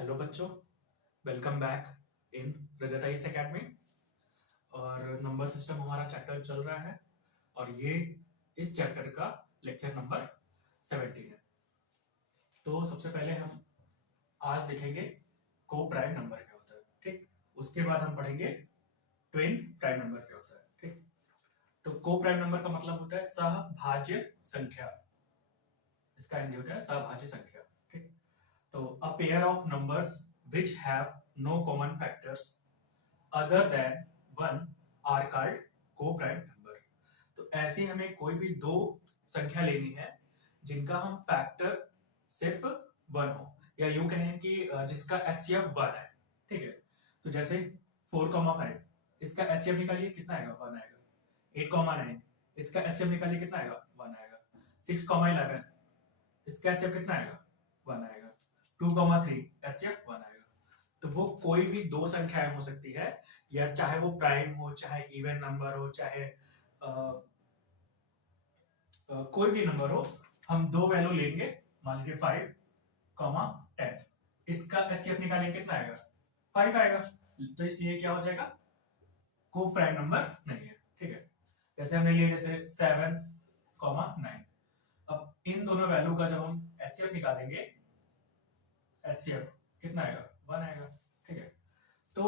Hello बच्चों, welcome back in रजताइस academy. और number system हमारा चैप्टर चल रहा है और ये इस चैप्टर का लेक्चर नंबर 17 है। तो सबसे पहले हम आज देखेंगे को प्राइम नंबर क्या होता है, ठीक। उसके बाद हम पढ़ेंगे ट्विन प्राइम नंबर क्या होता है, ठीक। तो को प्राइम नंबर का मतलब होता है सहभाज्य संख्या। इसका हिंदी होता है सहभाज्य संख्या, ठीक। तो a pair of numbers which have no common factors other than one are called co-prime number। तो ऐसी हमें कोई भी दो संख्या लेनी है जिनका हम फैक्टर सिर्फ वन हो, या यूं कहें कि जिसका एचसीएफ वन है, ठीक है। तो जैसे 4,5 इसका एचसीएफ निकालिए, कितना आएगा? वन आएगा। 8,9 इसका एचसीएफ निकालिए, कितना आएगा? वन आएगा। 6,11 इसका एचसीएफ कितना आएगा? वन आएगा। 2,3 एचसीएफ वन आएगा। तो वो कोई भी दो संख्याएं हो सकती है, या चाहे वो प्राइम हो, चाहे इवन नंबर हो, चाहे कोई भी नंबर हो। हम दो वैल्यू लेंगे, मान लीजिए 5,10 इसका एचसीएफ निकालेंगे, कितना आएगा? 5 आएगा। तो इसलिए क्या हो जाएगा? को प्राइम नंबर नहीं है, ठीक है। जैसे हमने लिए जैसे 7,9। अब इन दोनों वैल्यू का जब हम एचसीएफ निकालेंगे, एचसीएफ कितना आएगा? 1 आएगा, ठीक है। तो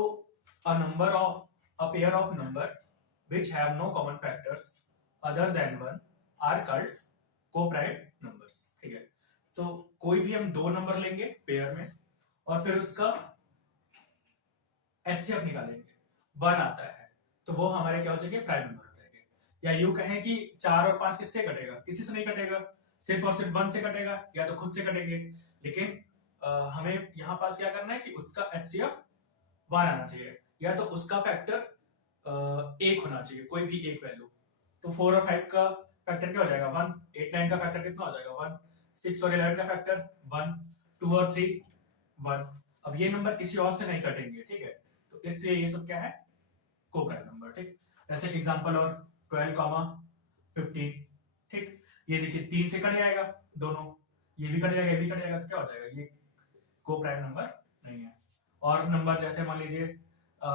a number of a pair of number which have no common factors other than one are called co-prime numbers, ठीक है। तो कोई भी हम दो नंबर लेंगे पेयर में और फिर उसका एचसीएफ निकालेंगे, वन आता है, तो वो हमारे क्या हो जाएंगे? प्राइम नंबर हो जाएंगे। या यूं कहें कि 4 और 5 किससे कटेगा? किसी से नहीं कटेगा, सिर्फ और सिर्फ वन से कटेगा, या तो खुद से कटेंगे। लेकिन हमें यहाँ पास क्या करना है कि उसका एचसीएफ वन आना चाहिए, या तो उसका फैक्टर एक होना चाहिए, कोई भी एक वैल्यू। तो 4 और 5 का फैक्टर क्या हो जाएगा? 1। 8 9 का फैक्टर कितना हो जाएगा? 1। 6 और 11 का फैक्टर 1। 2 और 3 1। अब ये नंबर किसी और से नहीं कटेंगे, ठीक है। तो इसलिए ये सब क्या है? को प्राइम नंबर, ठीक। जैसे एग्जांपल और 12,15, ठीक। ये देखिए 3 से कट जाएगा दोनों, ये भी कट जाएगा, ये भी कट जाएगा, तो क्या हो जाएगा? ये को प्राइम नंबर नहीं है। और नंबर जैसे मान लीजिए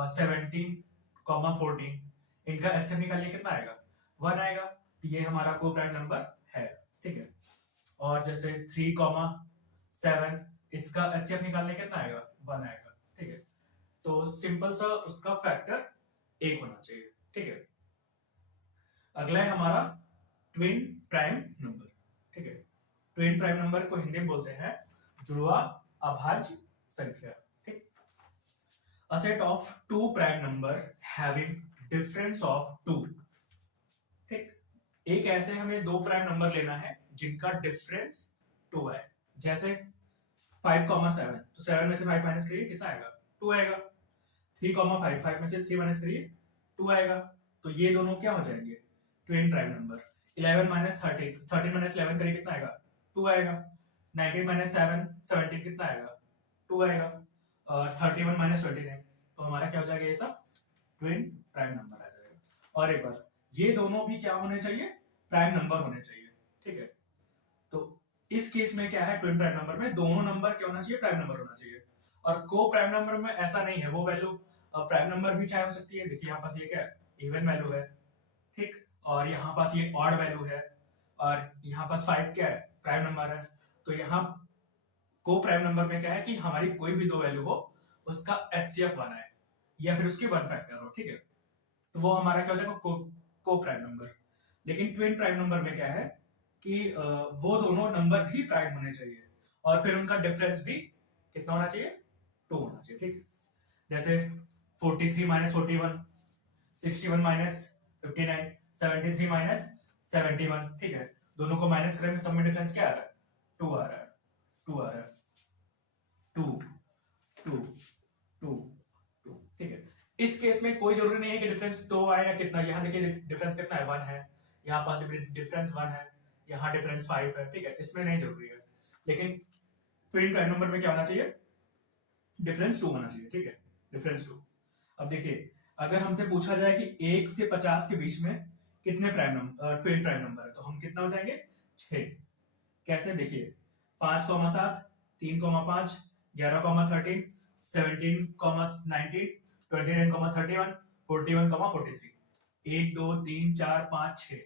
17,14 इनका एचसीएफ निकालिए, कितना आएगा? 1 आएगा। तो ये हमारा को प्राइम नंबर है, ठीक है। और जैसे 3,7 इसका एचसीएफ निकालने कितना आएगा? 1 आएगा, ठीक है। तो सिंपल सा उसका फैक्टर एक होना चाहिए, ठीक है। अगला है हमारा ट्विन प्राइम नंबर, ठीक है। ट्विन प्राइम नंबर को हिंदी में बोलते हैं जुड़वा अभाज्य संख्या, ठीक। A set of two prime number having difference of 2, ठीक। एक ऐसे हमें दो प्राइम नंबर लेना है जिनका डिफरेंस 2 है। जैसे 5,7 तो 7 में से 5 माइनस करिए, कितना आएगा? 2 आएगा। 3,5 5 में से 3 माइनस करिए, 2 आएगा। तो ये दोनों क्या हो जाएंगे? Twin prime number. 11 minus 13 13 minus 11 करिए, कितना आएगा? 2 आएगा। 19 माइनस 7 17 कितना आएगा? 2 आएगा। 31 माइनस 29 तो हमारा क्या हो जाएगा? ये सब ट्विन प्राइम नंबर आ जाएगा। और एक बात, ये दोनों भी क्या होने चाहिए? प्राइम नंबर होने चाहिए, ठीक है। तो इस केस में क्या है? ट्विन प्राइम नंबर में दोनों नंबर क्या होना चाहिए? प्राइम नंबर होना चाहिए। और को प्राइम नंबर में ऐसा नहीं है, वो वैल्यू प्राइम नंबर भी चाहे हो सकती है। देखिए यहाँ पास ये क्या है? इवन वैल्यू है, ठीक। और यहाँ पास ये ऑड वैल्यू है, और यहाँ पास 5 क्या है? प्राइम नंबर है। तो यहाँ को प्राइम नंबर में क्या है कि हमारी कोई भी दो वैल्यू हो, उसका एचसीएफ वन है, या फिर उसकी वन फैक्टर हो, ठीक है। तो वो हमारा क्या हो जाएगा? को प्राइम नंबर। लेकिन ट्विन प्राइम नंबर में क्या है कि वो दोनों नंबर भी प्राइम होने चाहिए, और फिर उनका डिफरेंस भी कितना होना चाहिए? 2 होना चाहिए, ठीक। जैसे 43 माइनस 41, 61 माइनस 59, 73 माइनस 71, ठीक है। दोनों को माइनस करेंगे, सब में डिफरेंस क्या आ रहा है? 2 आ रहा है। 2 आ रहा है। 2 2 2 2, ठीक है। इस केस में कोई जरूरी नहीं है कि डिफरेंस 2 आए या कितना। यहाँ देखिए डिफरेंस कितना है? 1 है। यहाँ पास डिफरेंस 1 है, यहाँ डिफरेंस 5 है, ठीक है। इसमें नहीं जरूरी है। लेकिन ट्विन प्राइम नंबर में क्या होना चाहिए? डिफरेंस 2 होना चाहिए, ठीक है। डिफरेंस 2। अब देखिए, अगर हमसे पूछा जाए कि 1 से 50 के बीच में कितने prime number twin prime number है, तो हम कितना बताएंगे? 6। कैसे? देखिए 5,7 3,5 11,13, 17,19, 29,31, 41,43, 1 2 3 4 5 6।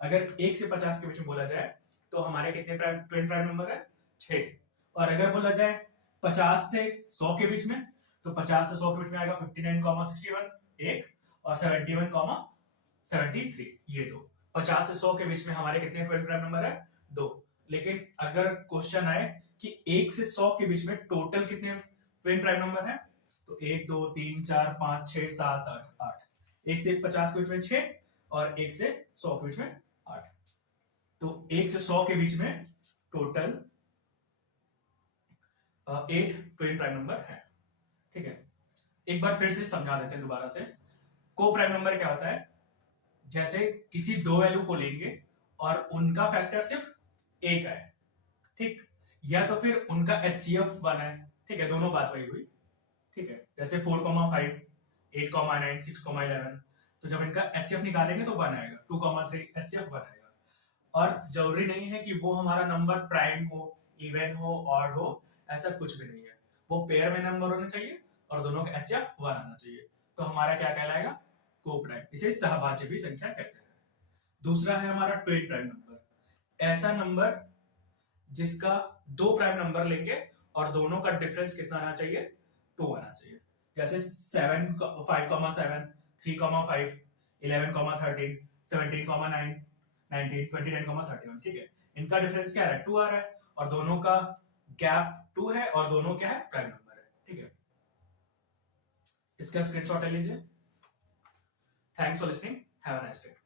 अगर 1 से 50 के बीच में बोला जाए तो हमारे कितने ट्विन प्राइम नंबर है? 6। और अगर बोला जाए 50 से 100 के बीच में, तो 50 से 100 के बीच में आएगा 59,61 एक, और 71,73 ये दो। 50 से 100 के बीच में हमारे कितने ट्विन प्राइम नंबर है? 2। लेकिन अगर क्वेश्चन आए कि 1 से 100 के बीच में टोटल कितने ट्विन प्राइम नंबर है, तो 1 2 3 4 5 6 7 8 8। 1 से 50 के बीच में 6 और 1 से 100 के बीच में 8। तो 1 से 100 के बीच में टोटल 8 ट्विन प्राइम नंबर है। ठीक है, एक बार फिर से समझा देते हैं दोबारा से। को प्राइम नंबर क्या होता है? जैसे किसी दो वैल्यू को लेंगे और उनका फैक्टर सिर्फ एक है, ठीक, या तो फिर उनका HCF 1 है, ठीक है, दोनों बात वही हुई। ठीक है, जैसे 4,5, 8,9, 6,11, तो जब इनका HCF निकालेंगे तो 1 आएगा, 2,3 HCF 1 आएगा। और जरूरी नहीं है कि वो हमारा नंबर प्राइम हो, इवन हो, ऑड हो, ऐसा कुछ भी नहीं है। वो पेयर में नंबर होने चाहिए और दोनों का HCF 1 आना चाहिए, तो हमारा क्या कहलाएगा? को प्राइम। इसे सहभाज्य संख्या कहते हैं। दूसरा है हमारा ट्विन प्राइम नंबर, ऐसा नंबर जिसका दो प्राइम नंबर लेंगे और दोनों का डिफरेंस कितना आना चाहिए? 2 आना चाहिए। जैसे 7 5,7, 3,5, 11,13, 17,9, 19, 29,31। ठीक है, इनका डिफरेंस क्या है? 2 आ रहा है, और दोनों का गैप 2 है, और दोनों क्या है? प्राइम नंबर है। ठीक है, इसका स्क्रीनशॉट ले लीजिए। Thanks for listening, have a nice day.